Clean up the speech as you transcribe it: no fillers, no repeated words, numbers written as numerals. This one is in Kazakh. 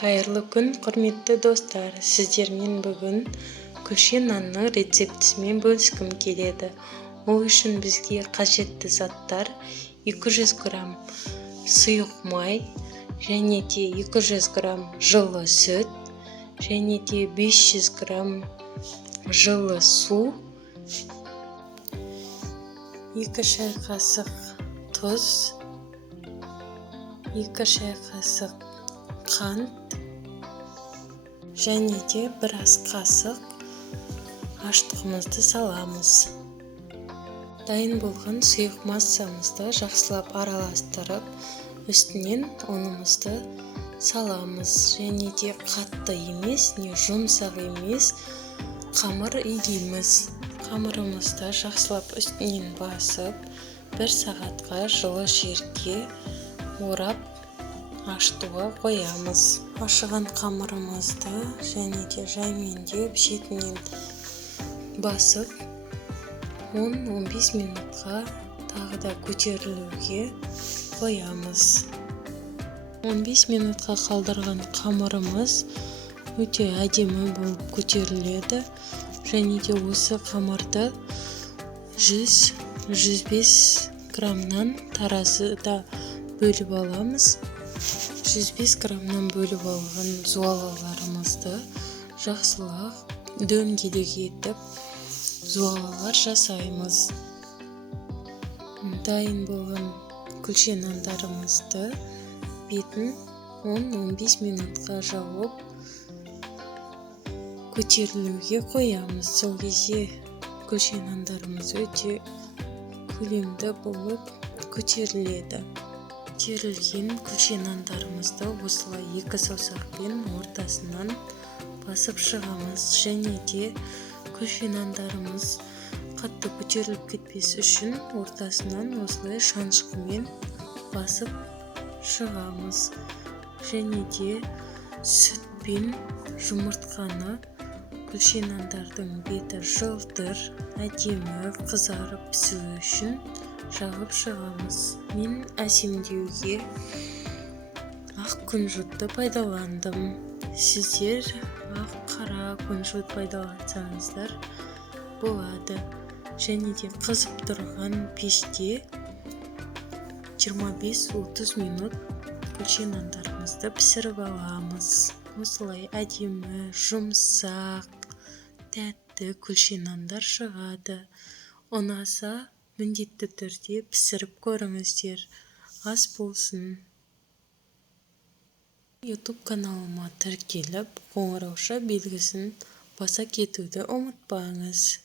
Кайырлы күн, құрметті достар. Сіздермен бүгін күлше нанның рецептісімен бөліскім келеді. Ол үшін бізге қажетті заттар 200 грамм сұйық май, және де 200 грамм жылы сүт, және де 500 грамм жылы су, 2 шай қасық тұз, 2 шай қасық қант, және де 1 ас қасық аштығымызды саламыз. Дайын болған сұйық массамызды жақсылап араластырып, үстінен ұнымызды саламыз. Және де қатты емес, не жұмсақ емес, қамыр илейміз. Қамырымызды жақсылап үстінен басып, 1 сағатқа жылы жерге орап ашытуға қоямыз. Ашыған қамырымызды және де жаймендеп шетінен басып 10-15 минутқа тағы да көтерілуге қоямыз. 15 минутқа қалдырған қамырымыз өте әдемі болып көтеріледі. Және де осы қамырды 100-105 граммнан таразыда бөліп аламыз. 105 граммнан бөліп алған зуалаларымызды жақсылап дөңгелек етіп зуалалар жасаймыз. Дайын болған күлше нандарымызды бетін 10-15 минутқа жауып көтерілуге қоямыз. Сол кезде күлше нандарымыз өте көлемді болып көтеріледі. Көтерілген күлше нандарымызды осылай 2 саусақпен ортасынан басып шығамыз. Және де күлше нандарымыз қатты көтеріліп кетпес үшін ортасынан осылай шанышқымен басып шығамыз. Және де сүт пен жұмыртқаны күлше нандардың беті жылтыр, әдемі қызарып пісуі үшін жағып шығамыз. Мен әсемдеуге ақ күнжутты пайдаландым. Сіздер ақ қара күнжут пайдалансаңыздар болады. Және де қызып тұрған пеште 25-30 минут күлше нандарымызды пісіріп аламыз. Осылай әдемі, жұмсақ, тәтті күлше нандар шығады. Ұнаса, міндетті түрде пісіріп көріңіздер. Ас болсын. YouTube каналыма тіркеліп, қоңырауша белгісін баса кетуді ұмытпаңыз.